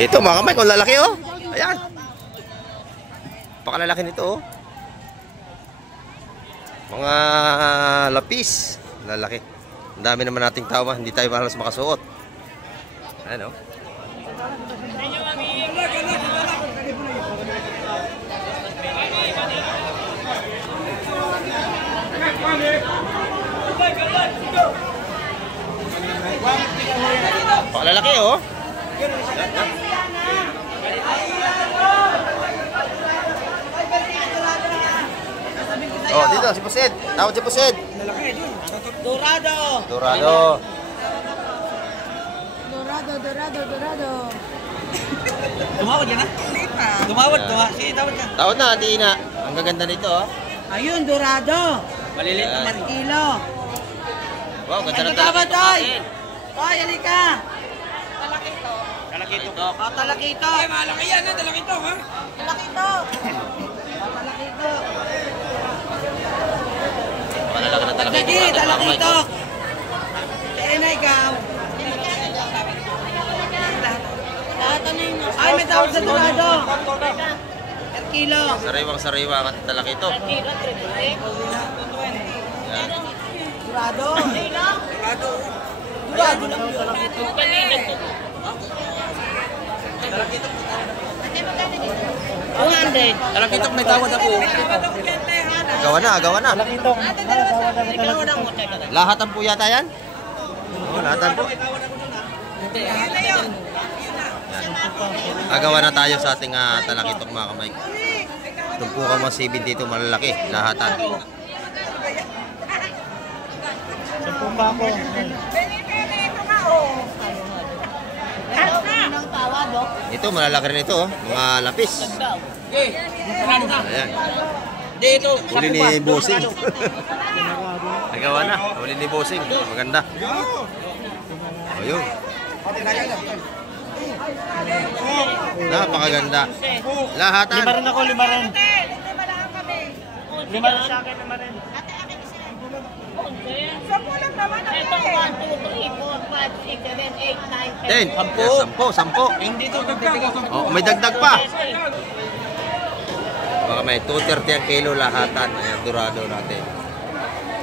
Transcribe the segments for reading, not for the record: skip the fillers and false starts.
Ito mga kamay, kung lalaki oh. Ayan. Pakalalaki nito oh. Mga lapis. Lalaki. Ang dami naman nating tawa. Hindi tayo mahalos makasuot. Ayan oh. Pakalalaki oh. Oh, dito si Pusid. Tawad si Pusid. Dorado. Dorado. Dorado. Tumawad yan ha? Tumawad. Sige, tawad ka. Tawad na, hindi na. Ang gaganda nito oh. Ayun, dorado. Malilit na 1 kilo. Wow, ganda na Tawad, Toy. natin. Toy, halika. Talakito. Talakito. Talakito. Ay, malaki yan ha, talakito ha? Talakito. Talakito. Pakalalaki na talaga. Sige, talakito. Ena, ikaw. Lahat ano yung... Ay, may tawad sa dorado. 1 kilo. Sariwang-sariwa ang talaki ito. Dorado. Dorado lang yun. Talakito. 200. Talakito, may tawad ako. Agawan na. Talakito. Lahatan po yata yan? Oo, lahatan po. Agawan na tayo sa ating talakitok mga kamay. Itong po kamasibin dito malalaki. Lahatan. Sampung pa ako. Ito malalaki rin ito oh. Mga lapis. Ayan. Dito. Huli ni Bossing. Agawan na. Huli ni Bossing. Maganda. Ayun. Napakaganda. Lahatan. 5 rin ako, 5 rin. 5 rin sa akin, 5 rin. Ito, 1, 2, 3, 4, 5, 6, 7, 8, 9, 10. 10. Hindi to dagdag. Oh, may dagdag pa. Baka may 230 ang kilo lahatan. Ayan, dorado natin.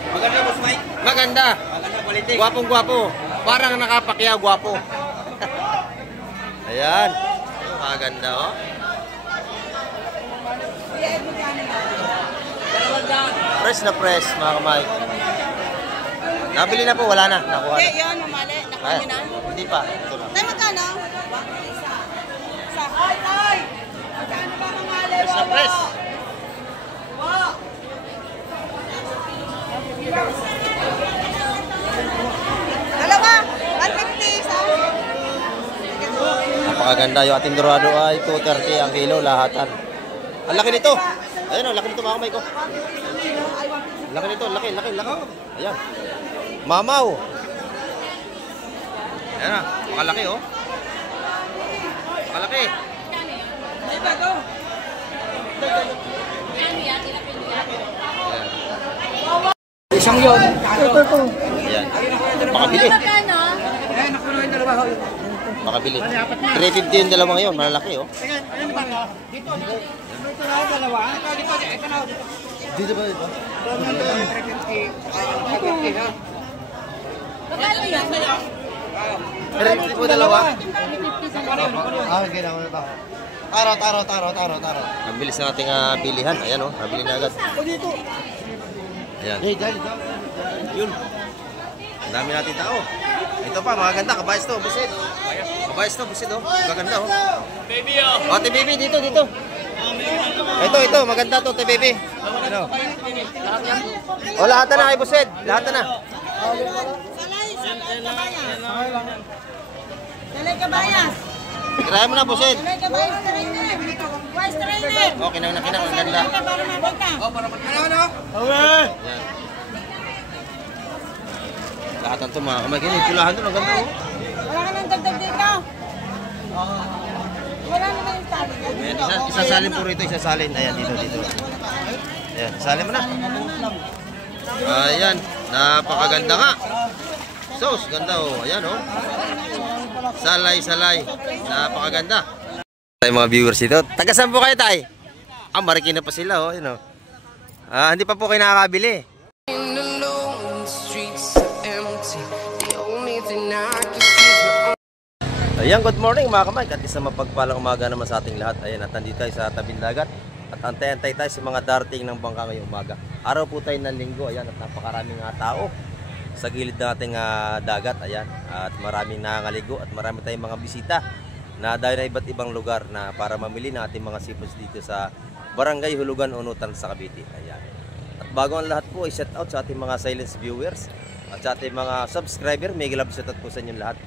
Maganda, Boss Mike. Maganda. Maganda, quality. Gwapong-gwapo. Parang nakapakya, gwapo. Ayan. Maganda, oh. Press na press, mga kamay. Nabili na po, wala na. Nakuha na. Yun, umali. Nakuha Ay, niyo na? hindi pa. Ito lang. Tay, magkano? Isa. Ay, tay! Magkano ba mamali? Press na press. Wow! Dalawa! 150 isa. Napakaganda yung ating dorado ay 230 ang kilo, lahatan. Ang laki nito. Ayun, ang laki nito mga kamay ko. Laki nito, laki. Ayan. Mamaw. Ayan na, makalaki oh. Makalaki. Ay, bago. Isang yun. Ayan. Makabili. Magkano? Makabili. 350 yung dalawa ngayon, malalaki oh. Dito ba? Magkano yun? 350 po dalawa. Okay na ako. Taro. Ang bilis ng ating bilihan. Ayan oh, nabili na agad. Ayan. Yun. Ang dami natin tao. Ito pa, mga ganda. Kabayas to, busit. Oh. Maganda oh. Baby, oh. Oh, Baby, dito. Ito, maganda to, Baby. Ano? Oh, lahat na kay busit. Lahat na. Salay kabayas. Kirayan mo na, busit. Salay kabayas trainer. Vice trainer. Oh, kinang. Ang ganda. Para mabenta. Ayan. Lahat to, mga kamay. Pulahan to, ang ganda oh. Wala ka nang dagdag dito. Wala naman yung tali. Ayan, isasalin po rito, isasalin. Ayan, dito. Ayan, salin mo na. Ayan, napakaganda nga. Sos, ganda oh. Ayan oh. Salay. Napakaganda. Tayo mga viewers dito. Taga saan po kayo, tay? Marikina pa sila, oh. Yun, oh. Hindi pa po kayo nakakabili. Ayan, good morning mga kamay. At isang mapagpalang umaga naman sa ating lahat. Ayan, at nandito tayo sa tabing dagat. At antay-antay tayo sa mga darating ng bangka ngayong umaga. Araw po tayo ng linggo. Ayan, at napakaraming tao sa gilid ng ating dagat. Ayan, at maraming nangangaligo at marami tayong mga bisita na dahil na iba't ibang lugar na para mamili ng ating mga seafoods dito sa Barangay Hulugan, Unutan sa Cavite. Ayan. At bago ang lahat po, i-shout out sa ating mga silence viewers at sa ating mga subscriber. May love shout out po sa inyong lahat.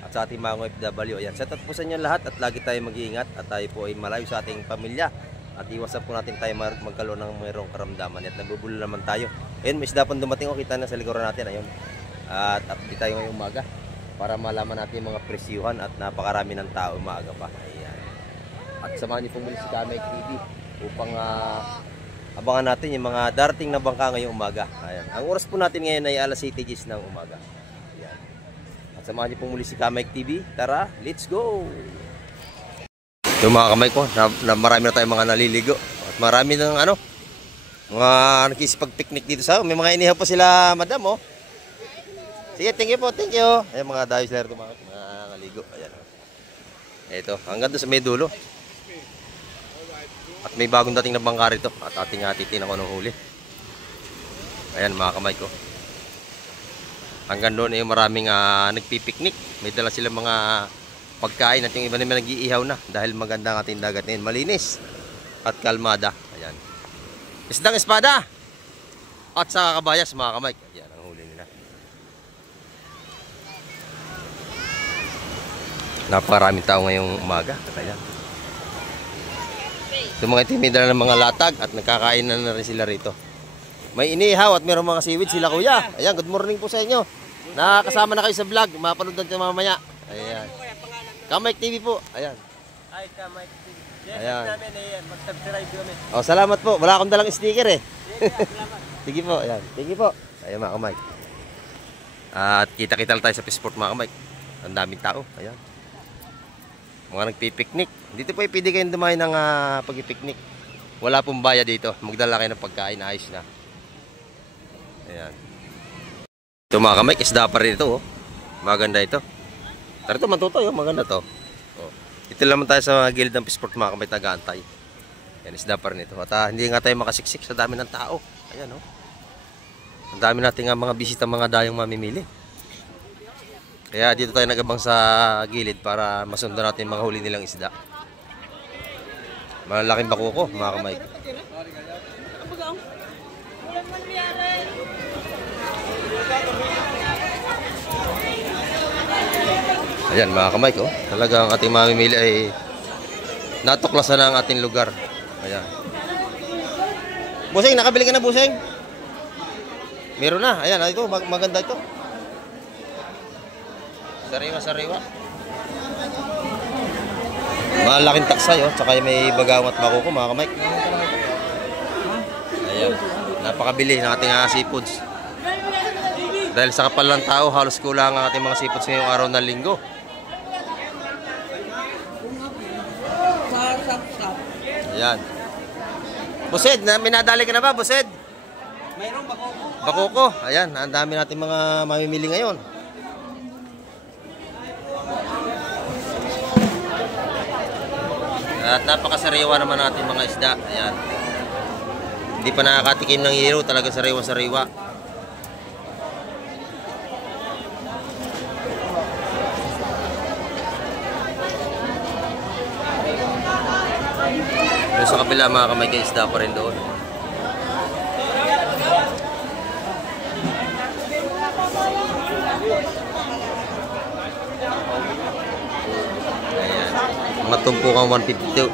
At sa ating mga OFW. Ayan, shout out po sa inyong lahat at lagi tayo mag-iingat at tayo po ay malayo sa ating pamilya. At iwasan po natin tayo magkaroon ng mayroong karamdaman. At nabubulo naman tayo. Ayun, may isda pang dumating o kita na sa likuran natin. Ayun. At update tayo ngayong umaga para malaman natin yung mga presyuhan at napakarami ng tao umaga pa. Ayan. At samahan niyo po muli si Kamay TV upang abangan natin yung mga darating na bangka ngayong umaga. Ayan. Ang oras po natin ngayon ay alas 7 ng umaga. Ayan. At samahan niyo po muli si Kamay TV. Tara, let's go! Ito mga kamay ko, marami na tayong mga naliligo. At marami ng mga nakisipag-picnic dito sa may mga inihaw pa sila, madam, oh. Sige, thank you po, thank you. Ayan, mga dayo sila rito, mga naligo. Ayan. Ito, hanggang doon sa may dulo. At may bagong dating na bangka rito. At ating titin ako ng huli. Ayan, mga kamay ko. Hanggang doon ay maraming nagpipiknik. May dala sila mga pagkain at yung iba naman nag-iihaw na. Dahil maganda ang ating dagat ngayon. Malinis at kalmada. Ayan. Isdang espada. At sa kabayas, mga kamay. Ayan, ang huli nila. Napakaraming tao ngayong umaga. Ayan. Yung mga itimidala ng mga latag at nagkakain na rin sila rito. May inihaw at mayroong mga seaweed sila, kuya. Ayan, good morning po sa inyo. Nakakasama na kayo sa vlog. Mapanood natin mamaya. Ayan. Kamay TV po. Ayan. Ay, Kamay TV. Ayan. Mag-subscribe kami. Oh, salamat po. Wala akong dalang sticker eh. Sige po. Ayan. Sige po. Ayan mga kamay. At kita-kita tayo sa Fishport mga kamay. Ang daming tao. Ayan. Mga nagpipiknik. Dito po ay pwede kayong dumayo ng pagpipiknik. Wala pong bayad dito. Magdala kayo ng pagkain. Ayos na. Ayan. Ito mga kamay. Isda pa rin ito. Oh. Maganda ito. Tara ito, matutoy. Oh. Maganda to. Oh. Ito naman tayo sa gilid ng Fishport mga kamay. Taga-antay. Ayan, isda pa rin ito. At hindi nga tayo makasiksik sa dami ng tao. Ayan o. Oh. Ang dami natin nga mga bisita, mga dayong mamimili. Kaya dito tayo nagabang sa gilid para masundan natin mga huli nilang isda. Malalaking bakuko, mga kamay. Ayan, mga kamay ko. Talagang ating mamimili ay natuklasan na ang ating lugar. Ayan. Buseng, nakabili ka na, Buseng? Meron na. Ayan, ito, maganda ito. Sariwa. Malaking taksay, oh. Tsaka may bagawang at bakuko, mga kamay. Ayan. Napakabili ng ating seafoods. Dahil sa kapal ng tao, halos kulang ang ating mga seafoods ngayong araw ng linggo. Ayan. Bused, minadali ka na ba, Bused? Mayroong bakuko. Bakuko. Ayan, ang dami natin mga mamimili ngayon. At napakasariwa naman natin mga isda. Ayan. Hindi pa nakakatikim ng hero, talaga sariwa-sariwa. Doon sa kapila mga kamay kay isda pa rin doon. Ayan. Mga tumpukan 150,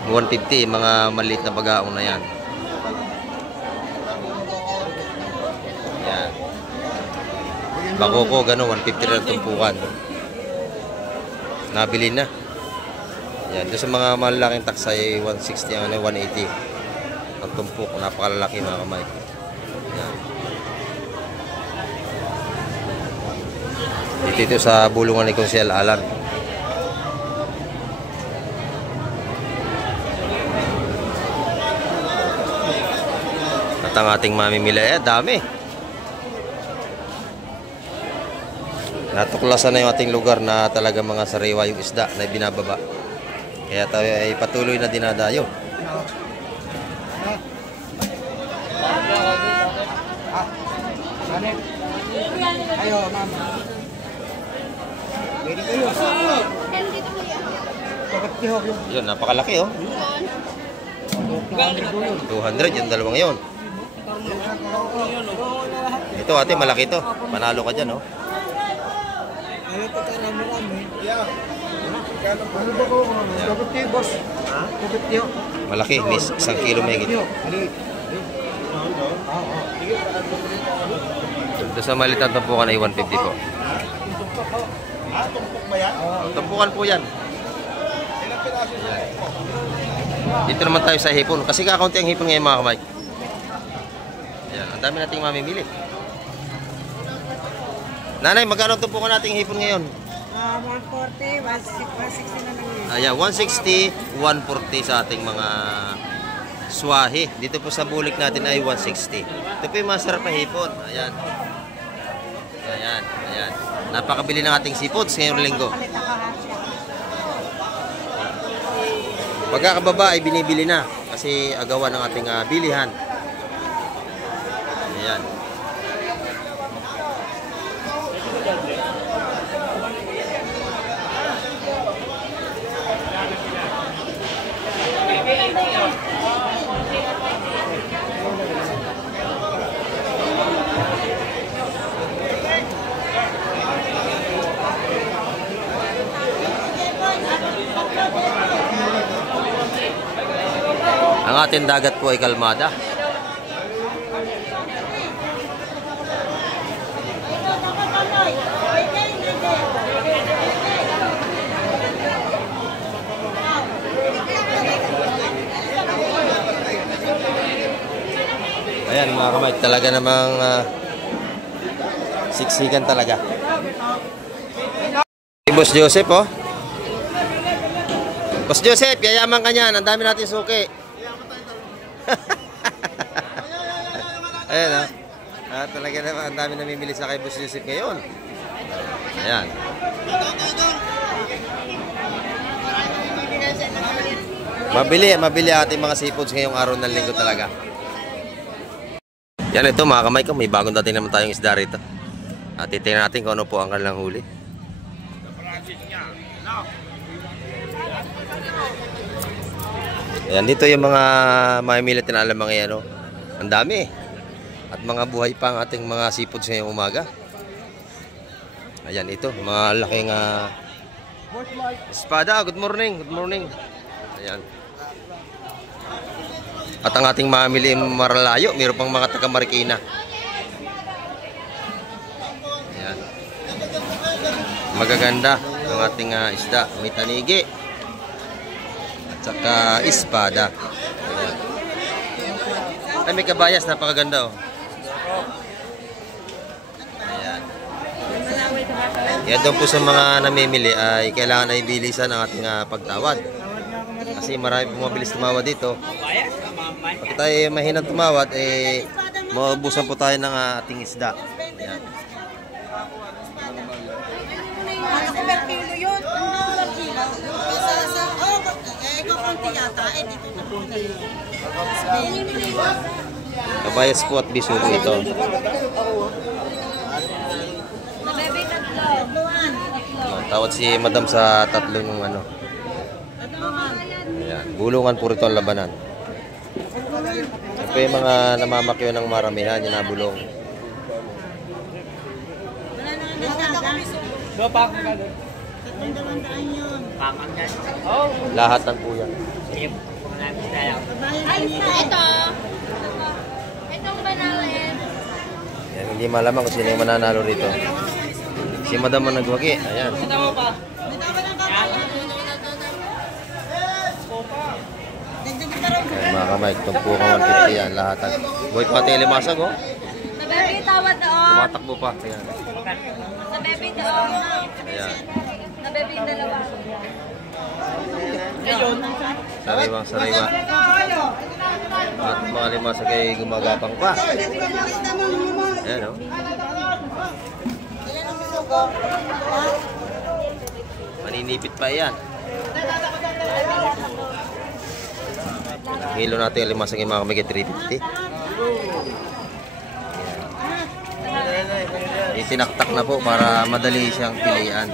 mga maliit na bagaong na yan. Ayan. Bakuko, gano'n, 150 rin tumpukan. Nabili na. Yan, doon sa mga malalaking taksay 160 ang 180. Ang tumpok, napakalalaki mga kamay. Yan. Dito sa bulungan ni Konsel Alan. At ang ating mamimili, dami. Natuklasan na yung ating lugar na talaga mga sariwa yung isda na binababa. Kaya tayo ay patuloy na dinadayo. Ayo, ma'am. Yun, napakalaki oh. 200 yung dalawang yun. Ito ate, malaki to. Panalo ka dyan oh. Malaki, miss, 1 kilo may higit. Ito sa maliit na tumpukan ay 150 po. Tumpukan po yan. Dito naman tayo sa hipon. Kasi kakaunti ang hipon ngayon mga kamay. Ayan, ang dami nating mamimili. Nanay, magkano tumpukan nating hipon ngayon? 140, 160 na lang yun. Ayan, 160, 140 sa ating mga swahe. Dito po sa bulik natin ay 160. Ito po yung masarap na hipon. Ayan. Ayan, ayan. Napakabili ng ating seafoods ngayong linggo. Pagkakababa ay binibili na kasi agawan ng ating bilihan. Ayan. Ang ating dagat po ay kalmada. Ayan mga kamay, talaga namang siksikan talaga. Boss Joseph oh. Boss Joseph, yayaman ka niyan. Ang dami natin suki. Ayan ah. Talaga naman ang dami namimili sa kay Boss Joseph ngayon. Ayan. Mabili ating mga seafoods ngayong araw ng linggo talaga. Yan ito mga kamay ko, may bagong dating naman tayong isda rito. At titingnan natin kung ano po ang kanilang huli. Ayan, dito yung mga mamimili natin alam mga yan oh. Ang dami. At mga buhay pa ang ating mga seafoods ngayong umaga. Ayan ito, mga laking espada. Good morning, good morning. Ayan. At ang ating mamimili maralayo, mayroon pang mga taga Marikina. Ayan. Magaganda ang ating isda. May tanigi. At saka espada. Ayan. Ay, may kabayas. Napakaganda oh. Ayan. Kaya doon po sa mga namimili ay kailangan ay bilisan ang ating pagtawad. Kasi marami pumabilis tumawad dito. Pag tayo mahinang tumawad, maubusan po tayo ng ating isda. Ayan. Per kilo yun. Per kilo. Kakunti yata. Dito na po Kabayas po at bisugo ito. Tawad si madam sa tatlong ano. Ayan. Bulungan po rito ang labanan. Ito yung mga namamakyo ng maramihan, yung nabulong. Lahat ng po yan. Ay, ito. Itong banalin. Yan, hindi malaman kung sino yung mananalo rito. Si madam ang nagwagi. Ayan. Ayan mga kamay, tumpukan 150 yan lahat. Boy pati limasag oh. Sa baby tawad doon. Tumatakbo pa. Ayan. Sa baby doon. Ayan. Sa baby dalawa. Ngayon, Sariwang sariwa. At mga limasag ay gumagapang pa. Ayan o. Maninipit pa yan. Kilo natin yung limasag yung mga kamigay 350. Itinaktak na po para madali siyang pilian.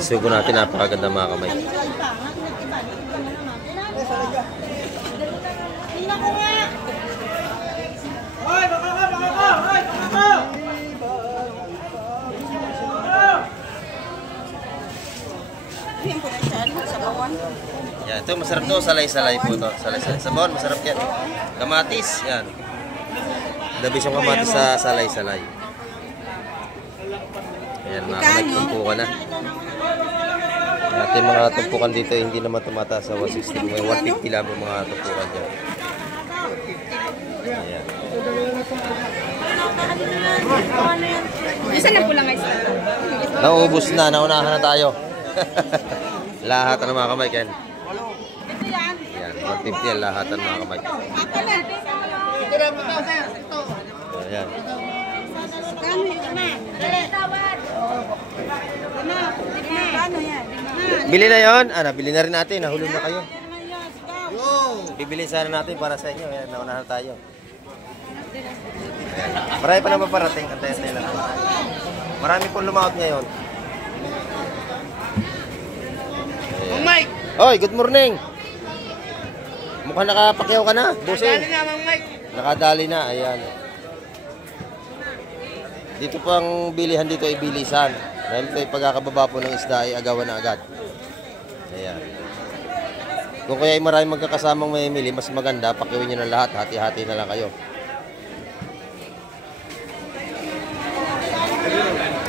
Sugo natin, napakaganda mga kamay. Yan, ito masarap to, salay-salay po to. Salay-salay. Sabon, masarap yan. Kamatis, yan. Dabis yung kamatis sa salay-salay. Ayan, mga kamay, tumpukan na. Ating mga tumpukan dito, hindi naman tumataas sa 160. May 150 lang mga tumpukan dyan. Ayan. Isa na po lang guys. Naubos na, naunahan na tayo. Lahat ng mga kamay, Ken. Ayan, 150 yan, lahat ng mga kamay. Ayan. Bili na yon? Nabili na rin natin, nahulog na kayo. Bibili sana natin para sa inyo. Ayan, naunahan tayo. Ayan. Marami pa naman parating, antay-antay lang. Marami pong lumakot ngayon. Mang Mike! Oy, good morning! Mukhang nakapakyaw ka na, bossing. Nakadali na, Mang Mike. Nakadali na, ayan. Dito pang bilihan dito ay bilisan. Dahil ito ay pagkakababa po ng isda ay agawan na agad. Ayan. Kung kaya ay maraming magkakasamang mamimili, mas maganda, pakiwin nyo na lahat, hati-hati na lang kayo.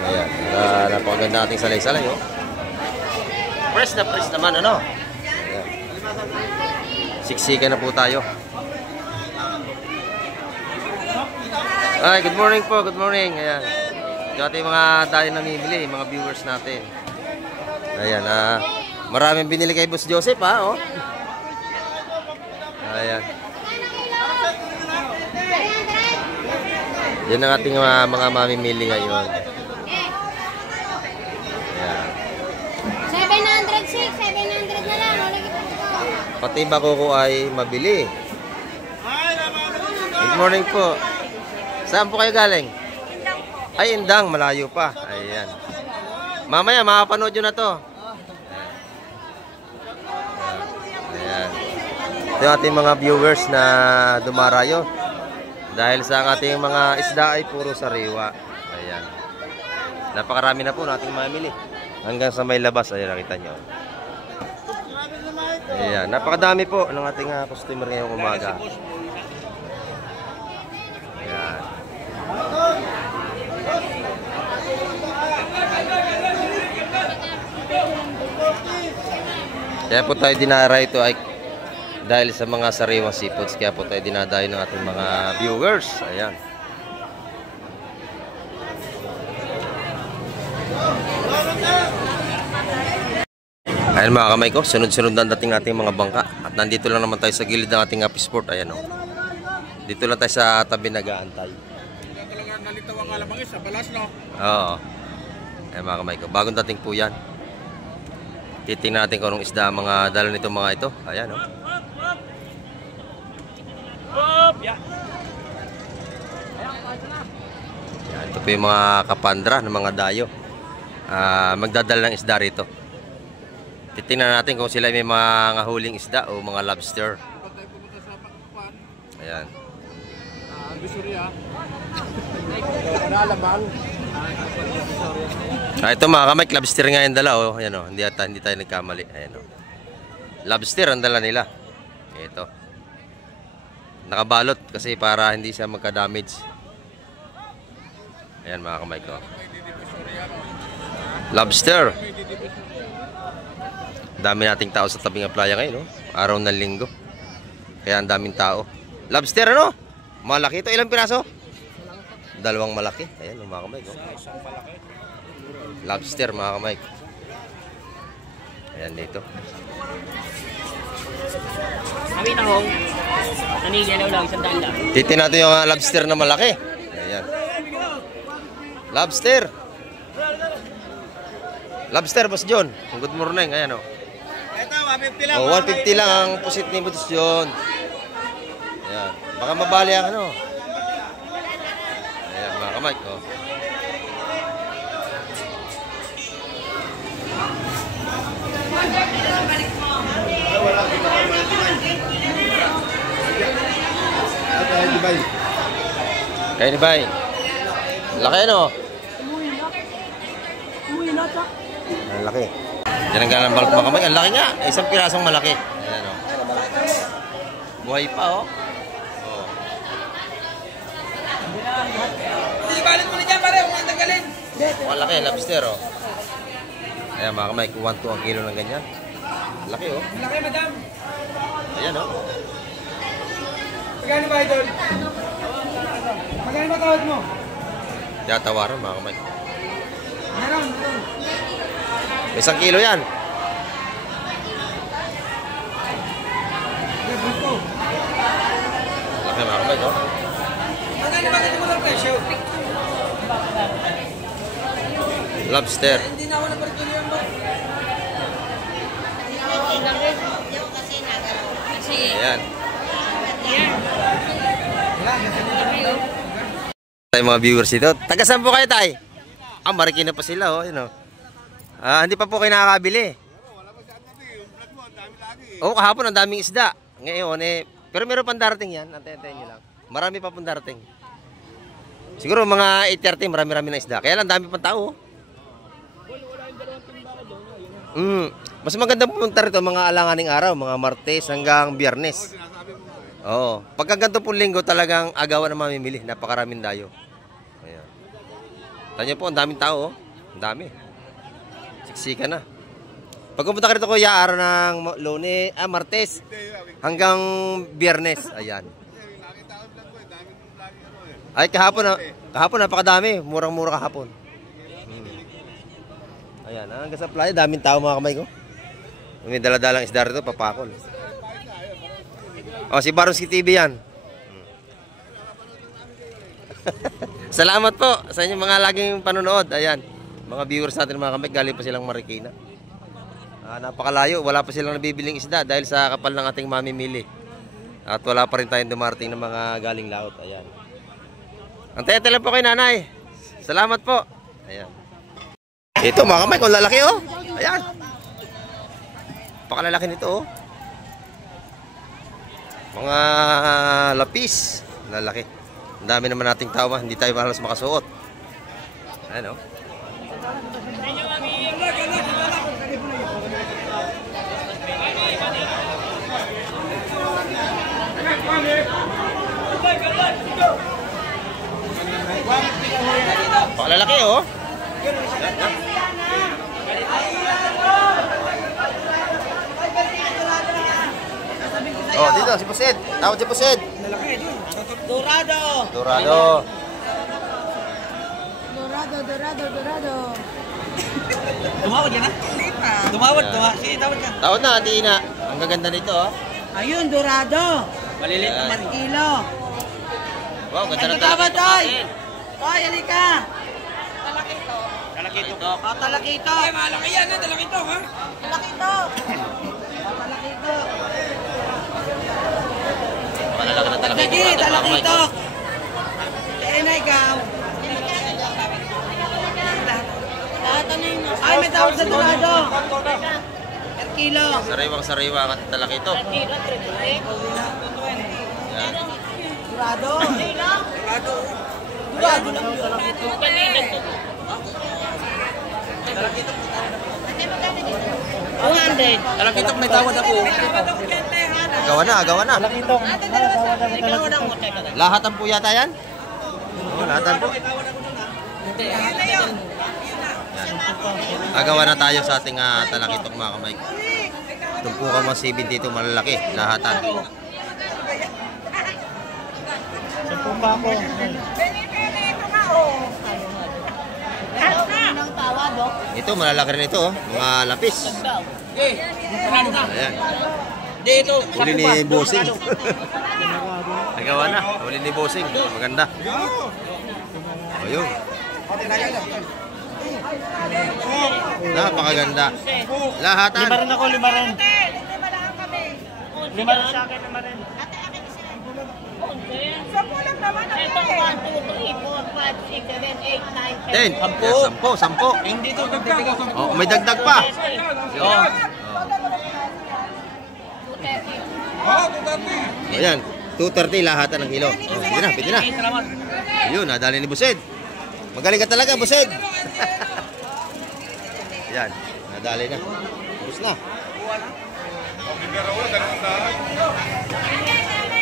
Ayan, napakaganda ating salay-salay, oh. Press na press naman, ano? Ayan. Siksika na po tayo. Ay, good morning po, good morning. Ayan. Ito ating mga tayo namimili, mga viewers natin. Ayan, maraming binili kay Boss Joseph, ha, oh. Ayan. Yan ang ating mga mamimili ngayon. Ayan. 700 na lang. Pati bakoko ay mabili. Good morning po. Saan po kayo galing? Ay, Indang. Malayo pa. Ayan. Mamaya, makapanood nyo na to. Ayan. Ito yung ating mga viewers na dumarayo. Dahil sa ating mga isda ay puro sariwa. Ayan. Napakarami na po nating mamili. Hanggang sa may labas. Ayan, nakita nyo. Ayan. Napakadami po ng ating customer ngayong umaga. Ayan. Kaya po tayo dinara ito ay dahil sa mga sariwang seafoods. Kaya po tayo dinadayo ng ating mga viewers. Ayan. Ayan mga kamay ko, sunod-sunod na dating ating mga bangka. At nandito lang naman tayo sa gilid ng ating Apisport. Ayan o. Dito lang tayo sa tabi nag-aantay. Talagang nalitaw ang alamangis sa balas, no? Oo. Ayan mga kamay ko, bagong dating po yan. Titingnan natin kung anong isda ang mga dala nito mga ito. Ayan o. Ayan, ito po yung mga kapandra ng mga dayo. Magdadala ng isda rito. Titingnan natin kung sila may mga huling isda o mga lobster. Ayan. Ito mga kamay, lobster nga yung dala. Oh. Ayan, oh. Hindi tayo nagkamali. Ayan, oh. Lobster ang dala nila. Ito. Nakabalot kasi para hindi siya magka-damage. Ayan mga kamay ko. Lobster. Dami nating tao sa tabing ng playa ngayon, no? Araw ng linggo. Kaya ang daming tao. Lobster, ano? Malaki ito. Ilang piraso? Dalawang malaki. Ayan, mga kamay ko. Lobster, mga kamay. Ayan dito. Kami na hong. Nanigalaw lang, sandaan lang. Titin natin yung lobster na malaki. Ayan. Lobster. Lobster, Boss John. Good morning. Ayan, oh. Ito, 150 lang. Oh, 150 lang ang pusit ni Boss John. Ayan. Baka mabali ang ano. Ayan, mga kamay. Oh. Kaya ni Bay. Laki, ano? Ang laki. Yan ang ganang balot mga kamay. Ang laki nga. Isang pirasong malaki. Ayan, oh. Buhay pa, oh. Oh. Ibalit mo na dyan, pare. Huwag ang tanggalin. Malaki, lobster, oh. Ayan, mga kamay. 1-2 ang kilo ng ganyan. Laki, oh. Malaki, madam. Ayan, oh. Magkano ba, idol? Magkano ba tawad mo? Tatawaran, mga kamay. Meron. May 1 kilo yan. Laki, mga kamay, oh. Magkano ba mo ng presyo? Lobster. Hindi na ako naparituloy yan ba? Ayan. Tayo mga viewers dito. Taga saan po kayo, tay? Ah, Marikina pa sila, oh. Yun, oh. Ah, hindi pa po kayo nakakabili. Oo, kahapon ang daming isda. Ngayon, pero meron pang darating yan. Antayin nyo lang. Marami pa pong darating. Siguro mga 8:30, marami-rami na isda. Kaya lang, dami pang tao, oh. Mas maganda pumunta rito mga alanganing araw, mga Martes hanggang Biyernes. Oo. Pagka ganito pong linggo talagang agawan ng mamimili. Napakaraming dayo. Ayan. Tanyo po, ang daming tao, oh. Ang dami. Siksika na. Pag pumunta ka rito, kuya, araw ng Martes hanggang Biyernes. Ayan. Ay, kahapon napakadami. Murang-mura kahapon. Ayan, hanggang sa playa, daming tao mga kamay ko. May dala-dalang isda rito, papakol. O, si Baronski TV yan. Salamat po sa inyong mga laging panonood. Ayan, mga viewers natin mga kamay, galing pa silang Marikina. Napakalayo, wala pa silang nabibiling isda dahil sa kapal ng ating mamimili. At wala pa rin tayong dumarating ng mga galing laot. Ayan. Antay-antay lang po kay nanay. Salamat po. Ayan. Ito mga kamay, kung lalaki, oh. Ayan. Pakalalaki nito, oh. Mga lapis. Lalaki. Ang dami naman nating tao, hindi tayo mahalos makasuot. Ayan, oh. Pakalalaki, oh. Oh, dito si Pusid. Tawag si Pusid. Dorado. Dorado. Tumawad yan, ha? Tumawad. Sige, tawad ka. Tawag na, hindi na. Ang gaganda nito, oh. Ayun, dorado. Malilit Ayan. 1 kilo. Wow, ganda Ano ng tawad, talakito. Toy? Toy, halika. Talakito. Oh, talakito. Ay, malaki yan, ha? Talakito, ha? Talakito. Oh, talakito. Pakalalaki ng talakito. Sige, talakito. Tain na ikaw. Lahat ano yun? Ay, may tawad sa dorado. Per kilo. Sariwang-sariwa ang ating talakito. Ayan. Dorado. Dorado. Dorado lang yun. 200. Talakito, may tawad ako. Agawan na. Ikaw na mo. Lahatan po yata yan? Oo, lahatan po. Yan. Yan. Agawa na tayo sa ating talakitok mga kamay. Tumpukan mo 70 ito malalaki. Lahatan. Sampu pa ako. Ito malalaki rin ito. Mga lapis. Ayan. Huli ni Bossing. Nagawa na. Huli ni Bossing. Maganda. Ayun. Napakaganda. Lahatan. 5 rin ako, 5 rin. Lima lang kami. 5 rin sa akin, 5 rin. Sampu lang naman ang Ito, kami. 10. 1, 2, 3, 4, 5, 6, 7, 8, 9, 10. Sampo. Hindi to, dagdag ako. Oh, may dagdag pa. Oh. Ayan. 230 lahatan ng kilo. Oh, pwede na. Salamat. Ayun, nadali ni Bused. Magaling ka talaga, Bused. Ayan, nadali na. Bus na.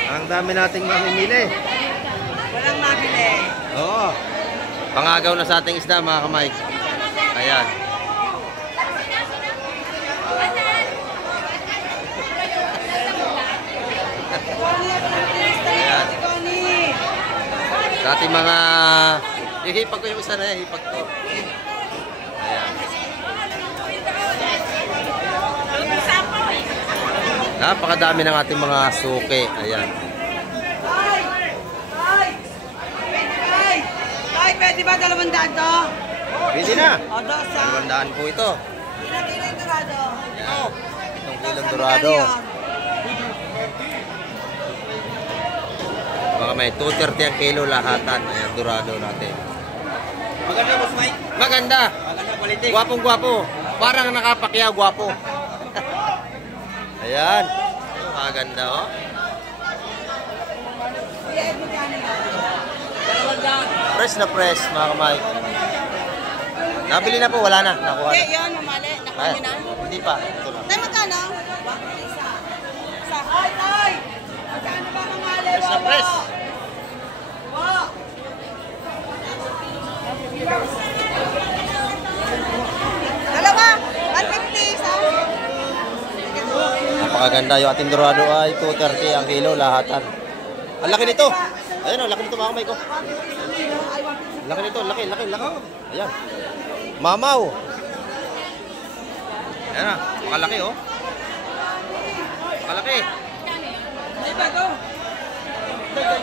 Ang dami nating mamimili. Walang mabili. Oo. Pangagaw na sa ating isda, mga kamay. Ayan. Ayan. Sa ating mga... Ihipag ko yung isa na yan, hipag ko. Ayan. Napakadami ng ating mga suke. Ayan. Ay, pwede ba 200 to? Pwede na. O, dosa. 200 po ito. Ilang kilo yung dorado? Ayan. Itong kilong dorado. Baka may 230 ang kilo lahatan. Ayan, dorado natin. Maganda, Boss Mike. Maganda. Maganda, quality. Gwapong gwapo. Parang nakapakyaw gwapo. Ayan. Maganda, oh. Press na press, mga kamay. Nabili na po, wala na. Nakuha Hindi, na. yun, mamali. Ay, Nakami na. hindi pa. Ito na. Tay, magkano? Ay, tay! Magkano ba mamali? Press na press. Dalawa! 150 isa. Napakaganda yung ating dorado ay 230 ang kilo lahatan. Ang laki nito. Ayan o, laki nito mga kamay ko. Laki nito, laki. Ayan. Mamaw. Ayan na, makalaki oh. Makalaki. Ayan.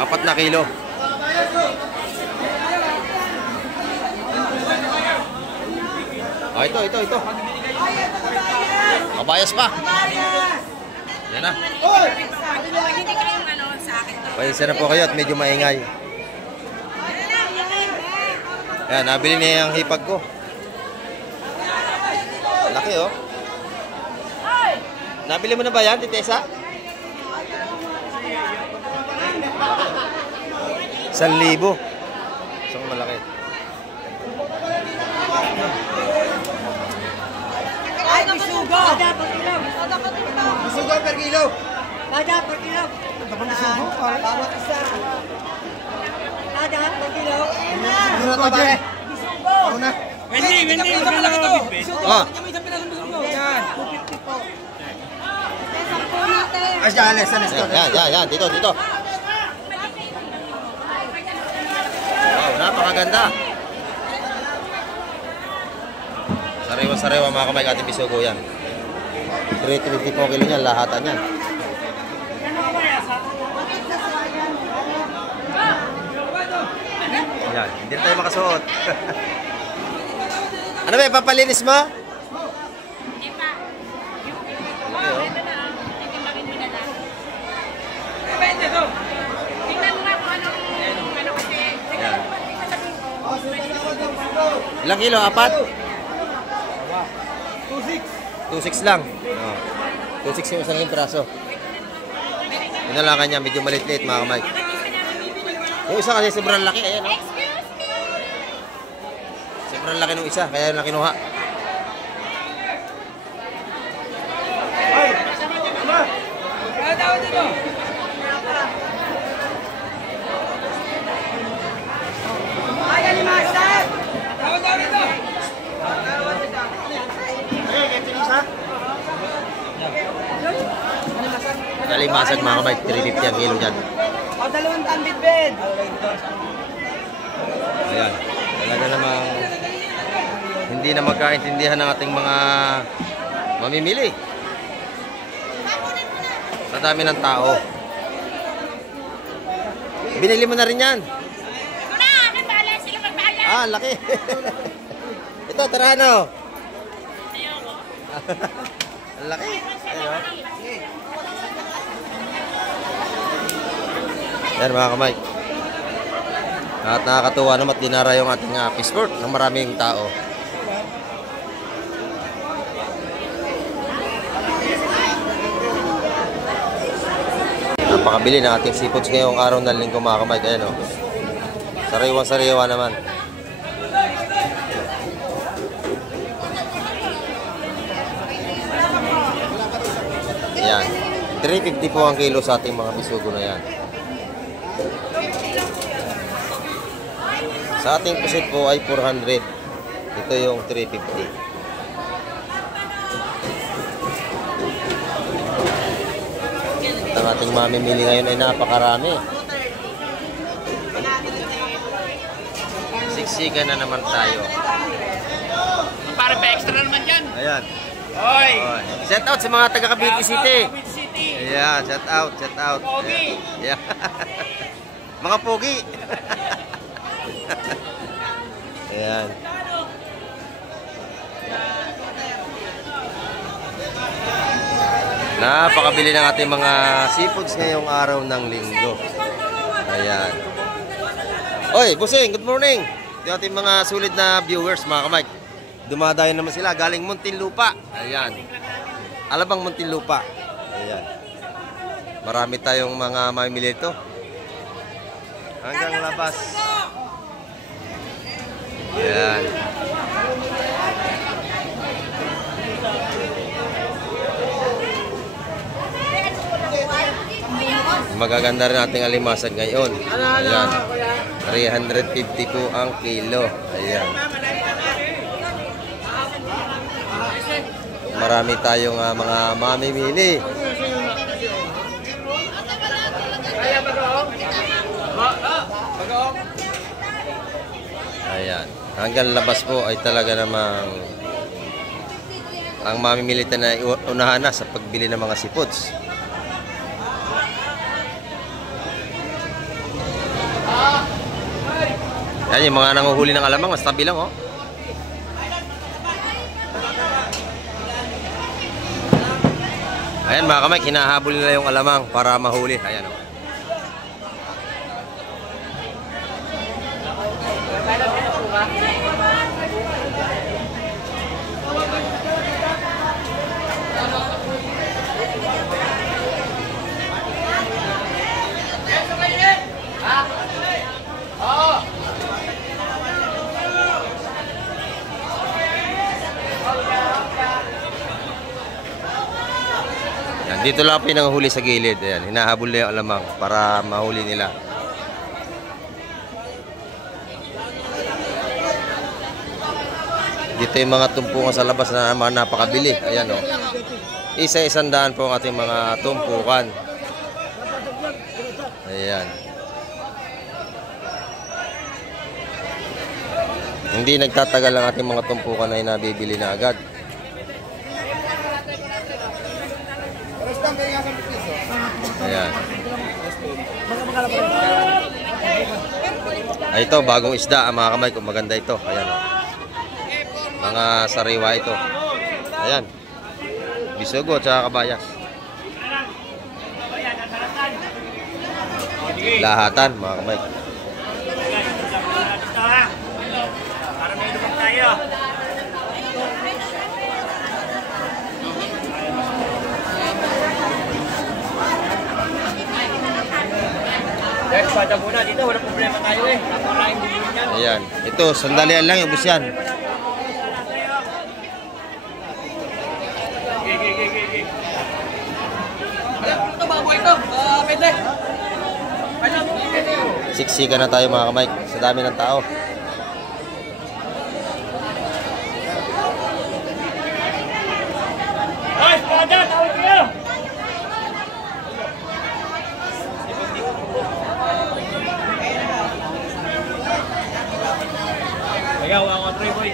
4 na kilo. Oh, ito. Mabayas pa. Yan na. Hindi kayong ano sa akin. Pahisa na po kayo at medyo maingay. Yan, nabili niya yung hipag ko. Laki oh. Nabili mo na ba yan, Titesa? 1,000. Isang malaki. Ay, bisugo! Bada per kilo. Bisugo per kilo. Bada per kilo. Bawat isa. Bada per kilo. Duro to ba? Bisugo! Wendy, Oh, Yan. 250 po. Sampo natin. yan. Dito. Wow, napakaganda. Sariwa mga kamay ating bisugo yan. 320 po kilo niyan, lahatan yan. Yan, hindi na tayo makasuot. Ano ba, papalinis mo? Hindi pa. Ito na. Hindi makin na lang. Tingnan mo nga kung anong ano kasi. Yan. Ilang kilo? 4? 2.6 lang. Oh. 2.6 yung isang piraso. Yun na lang kanya, medyo malit-lit mga kamay. Yung isa kasi sobrang laki, ayan oh. Sobrang laki nung isa, kaya na kinuha. alimasag mga kamay. 350 ang kilo dyan. O, 200 bitbit. Ayan. Talaga namang hindi na magkaintindihan ng ating mga mamimili. Sa dami ng tao. Binili mo na rin yan. Ito na, akin bahala sila magbayad. Ah, laki. Ito, Tarano. Ayoko. Ang laki. Ayan, yan mga kamay. At nakakatuwa naman at dinara yung ating fishport ng maraming tao. Napakabili ng ating seafoods ngayong araw ng linggo mga kamay. Ayan o. Sariwa-sariwa naman. Ayan. 350 po ang kilo sa ating mga bisugo na yan. Sa ating pusit po ay 400. Ito yung 350. Ang ating mamimili ngayon ay napakarami. Siksikan na naman tayo. Para pa extra naman dyan. Ayan. Hoy! Oy. Shout out sa mga taga Cavite City. Cavite City. Ayan, shout out, shout out. Pogi. Ayan. Mga pogi. Ayan. Napakabili ng ating mga seafoods ngayong araw ng linggo. Ayan. Oy, Busing, good morning. Yung ating mga sulit na viewers, mga kamay. Dumadayo naman sila, galing Muntinlupa. Ayan. Alabang Muntinlupa. Ayan. Marami tayong mga mamimili ito. Hanggang labas. Ayan. Magaganda rin ating alimasag ngayon. Ayan. 350 po ang kilo. Ayan. Marami tayong mga mamimili. Ayan. Hanggang labas po ay talaga namang ang mamimili na unahan na sa pagbili ng mga seafoods. Yan yung mga nanguhuli ng alamang, mas tabi lang oh. Ayan mga kamay, hinahabol nila yung alamang para mahuli. Ayan oh. Dito lang pinanghuli sa gilid. Ayan, hinahabol na yung alamang para mahuli nila. Dito yung mga tumpukan sa labas na mga napakabili. Ayan o. Isa-isang daan po ang ating mga tumpukan. Ayan. Hindi nagtatagal ang ating mga tumpukan ay nabibili na agad. Ayan. Ay, ito, bagong isda ang mga kamay ko. Maganda ito. Ayan o. Mga sariwa ito. Ayan. Bisugo at saka kabayas. Lahatan mga kamay. Para may lumang tayo. Dahil pada muna dito, walang problema tayo eh. Napakain din yan. Ayan. Ito, sandalian lang yung bus yan. Ito, baboy ito. Pwede. Siksikan na tayo mga kamay. Sa dami ng tao. Ay, pada! Tawag kayo! Ayaw, ako try boy.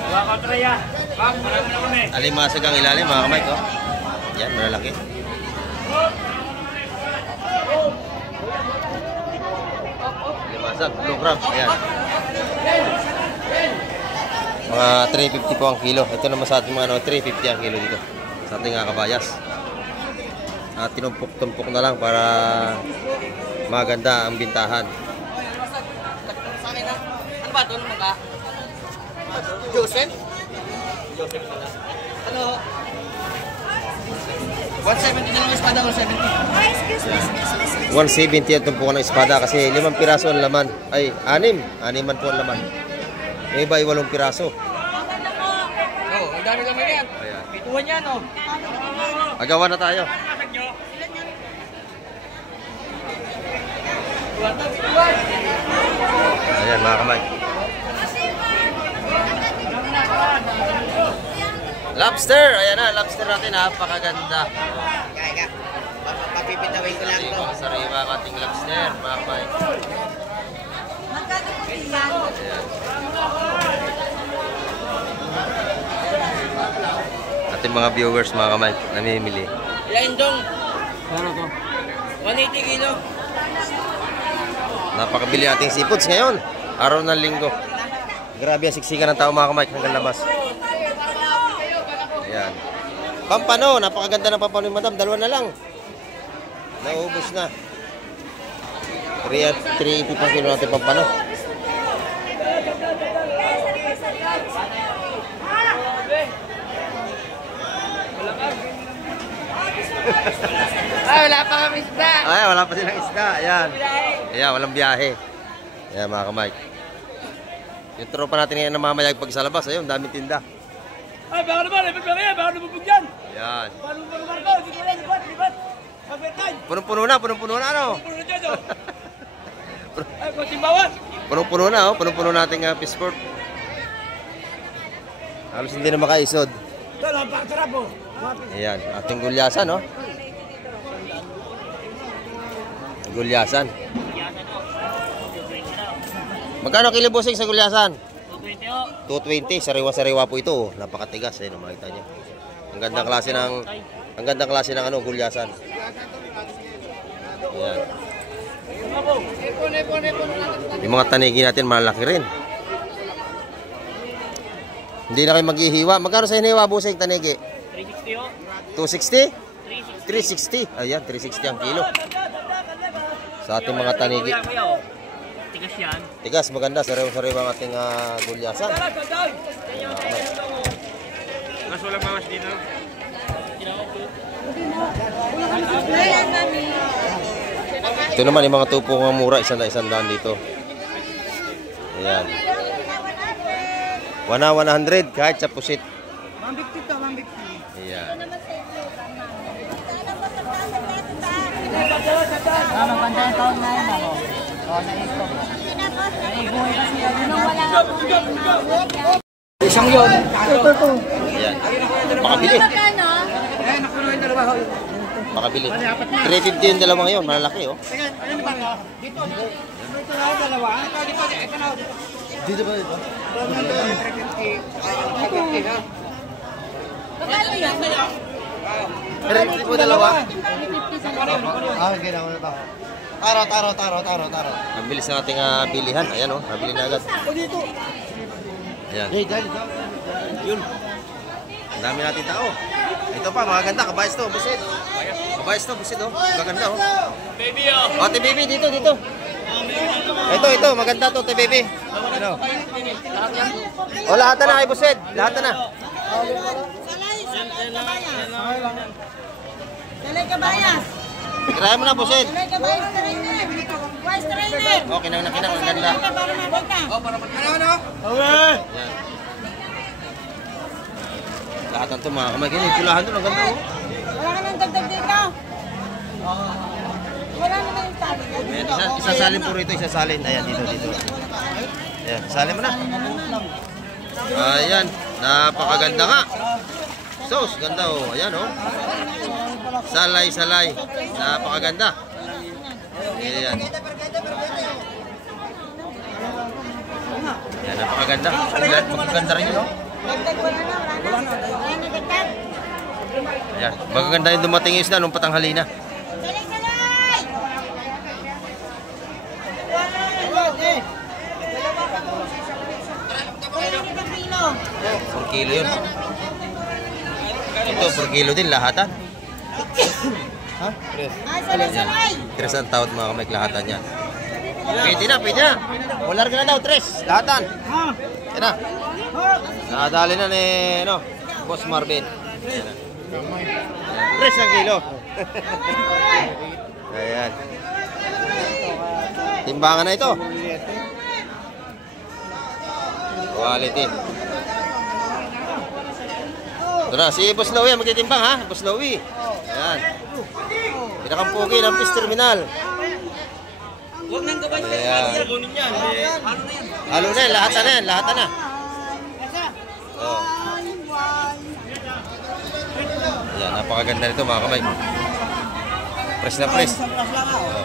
Ako try ya. Bang, marami na kami. Alimasag ang ilalim mga kamay ko. Yan, malalaki. Alimasag, blue crab. Ayan. Mga 350 po ang kilo. Ito naman sa ating mga 350 ang kilo dito. Sa ating kabayas. At tinumpok-tumpok na lang para maganda ang bintahan. Ano ba ito? Joseph? Ano? 170 na lang espada, 170. 170 ang tumpukan ng espada kasi 5 piraso ang laman. Ay, 6. 6 po ang laman. Yung iba ay 8 piraso. Oh, ang dami naman yan. Pituan yan, oh. Agawan na tayo. Ayan mga kamay. Lobster! Ayan na, lobster natin. Napakaganda. Kaya, papipitawin ko lang ito. Sariwa ang ating lobster, mga kamay. Magkano po yan? Ayan. Ating mga viewers, mga kamay, namimili. Ilan dong? Ano to? 180 kilo. Napakabili ating seafoods ngayon. Araw ng linggo. Grabe ang siksikan ng tao mga kamay hanggang labas. Ayan. Pampano. Napakaganda ng pampano ni madam. 2 na lang. Naubos na. 380 pa kilo natin pampano. Ay, wala pa kami isda. Ay, wala pa silang isda. Ayan. Ayan, walang biyahe. Ayan mga kamay. Yung tropa natin ngayon na mamayag pag sa labas. Ayun, daming tinda. Ay, baka naman, lipat ba kaya? Baka nabubog yan. Ayan. Baka nabubog ko. Dito lang, lipat. Pag-betay. Punong-puno na ano? Puno na dyan, oh. Ay, konting bawas. Punong-puno na, oh. Punong-puno nating fish port. Halos hindi na makaisod. Ito lang, sarap, oh. Ayan, ating gulyasan, no? Gulyasan. Magkano kilo busing sa gulyasan? 220, sariwa-sariwa po ito, oh. Napakatigas, ayun, makita niyo. Ang gandang klase ng ano, gulyasan. Ayan. Yung mga tanigi natin malaki rin. Hindi na kayo maghihiwa. Magkano sa hiniwa busing tanigi? 360, oh. 260? 360. Ayan, 360 ang kilo. Sa ating mga tanigi. Tigas yan. Tigas, maganda. Sariwa-sariwa ang ating gulyasan. Mas walang bawas dito. Ito naman yung mga tupong mura. 100 dito. Ayan. 100 kahit sa pusit. 150 to, 150. Ayan. Maganda yung taon na yun ako. O, na-ito. Buhay kasi yun. Nung wala ako. Isang yun. Ito. Ayan. Makabili. Magkano? Ay, nakuno yung dalawa. Makabili. 350 yung dalawa ngayon. Malalaki, oh. Ano ba? Dito na dalawa. Ito na. Dito ba dito? 350 ha. Magkano yan? 350 po dalawa. Okay na ba? Taro. Ang bilis ng ating bilihan. Ayan, oh. Nabili na agad. Dito. Ayan. Dali. Yun. Ang dami natin tao. Ito pa, mga ganda. Kabayas to, busit. Kabayas to, busit, oh. Maganda, oh. Baby, oh. Oh, te baby, dito. Ito, maganda to, te baby. Ano? Oh, lahat na kay busit. Lahat na. Dalay kabayas. Kirayan mo na, busit. Dalay kabayas trainer. Vice trainer. Oh, kinang. Ang ganda. Para mabenta. Ano? Yan. Lahat ng ito, mga kamay. Yung pulahan doon, ang ganda, oh. Wala ka nang dagdag dito. Wala naman yung tali. Ayan, isasalin po rito, isasalin. Ayan, dito. Ayan, salin mo na. Ayan, napakaganda nga. Sos, ganda, oh. Ayan, oh. Salay. Napakaganda. Ayan. Napakaganda. Magaganda rin yun, no? Dagdag ko na lang. Wala na. Wala na dagdag. Ayan. Magaganda yung dumating yung isda nung patanghali na. Salay! Per kilo yun. Ito, per kilo din, lahatan. Ha? Ay, salay! Tres ang tawad mga kamay, lahatan yan. Pwede na. Ular ka na daw, tres. Lahatan. Yan na. Nakadali na ni, Boss Marvin. Ayan na. Tres ang kilo. Ayan. Timbangan na ito. Quality. Ito na, si Boss Louie magtitimbang ha, Boss Louie. Ayan. Pinakampugi ng Fish Terminal. Huwag nang gawin sa Ayan. kunin yan. Halo na yan, lahatan na yan, lahatan na. Oh. Ayan, napakaganda nito mga kamay. Press na press. Oh.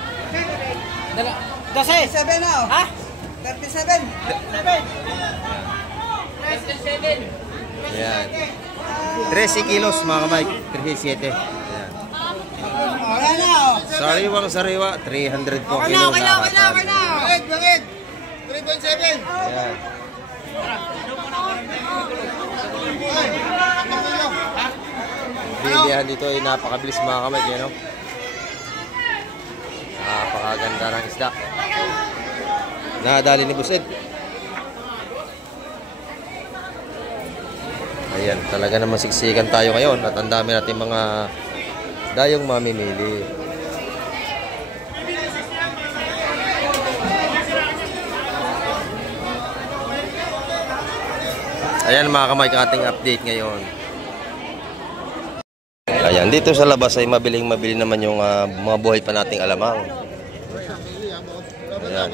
Kasi, 7 na oh. Ha? 37. 37. Ayan. 13 kilos mga kamay. 37. Ayan. Ayan na oh. Sariwang sariwa. 300 po kilo lahatan. Bakit? 3.7. Ayan. Bilihan dito ay napakabilis mga kamay. Yan, napakaganda ng isda. Nakadali ni Bused. Ayan, talaga naman siksikan tayo ngayon at ang dami natin mga dayong mamimili. Ayan mga kamay, ating update ngayon. Ayan, dito sa labas ay mabili naman yung mga buhay pa nating alamang. Ayan.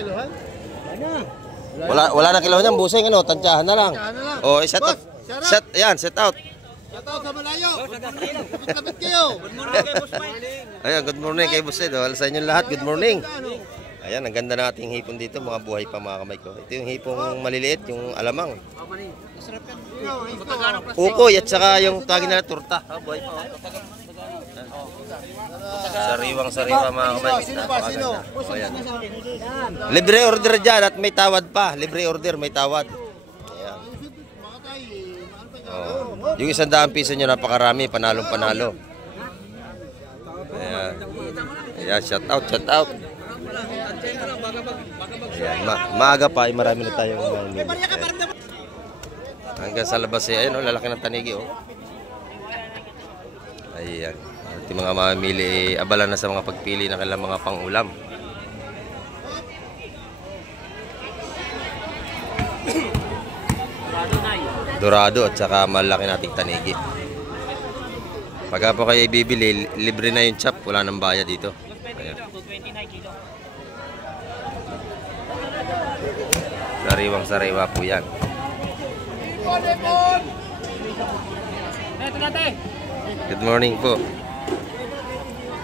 Wala na kilaw niyan, busing tansyahan na lang. Oh, set out. Set out. Shout out sa malayo. Kapit kayo. Ayan, good morning kay Boss Ed. Sa inyo lahat, good morning. Ayan, ang ganda ng ating hipon dito, mga buhay pa mga kamay ko. Ito yung hipong maliliit, yung alamang. Ukoy at saka yung tawagin nila turta. Buhay pa. Sariwang-sariwa mga kamay. Napakaganda. Ayan. Libre order dyan at may tawad pa. Libre order, may tawad. Ayan. Oh. Yung 100 piso nyo napakarami, panalong-panalo. Ayan. Ayan, shout out. Ayan, maaga pa ay marami na tayong mamimili. Hanggang sa labas ayun, lalaki ng tanigi Ayan. At yung mga mamimili abala na sa mga pagpili ng kanilang mga pang-ulam. Dorado at saka malaki nating tanigi. Pagka po kayo ibibili, libre na yung chop, wala nang bayad dito. Ayan. Sariwang-sariwa po yan. Good morning po.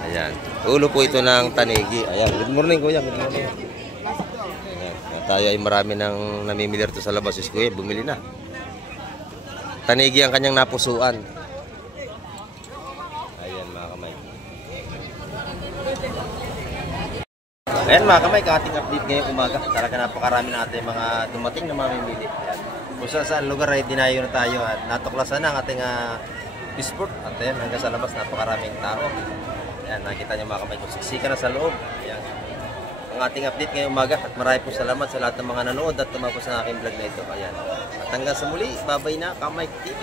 Ayan. Ulo po ito ng tanigi. Ayan. Good morning kuya. Good morning. Ayan. Tayo ay marami nang namimili rito sa labas. Si kuya, bumili na. Tanigi ang kanyang napusuan. Ayan mga kamay. Ayan mga kamay, ating update ngayong umaga. Talaga napakarami natin mga dumating na mamimili. Kung saan lugar ay dinayo na tayo at natuklasan na ang ating fishport. At ayan, hanggang sa labas napakaraming tao. Ayan, nakita niyo mga kamay, kung siksika na sa loob. Ayan. Ang ating update ngayong umaga at marami po salamat sa lahat ng mga nanood at tumapos sa aking vlog na ito. Ayan. At hanggang sa muli, babay na, Kamay TV.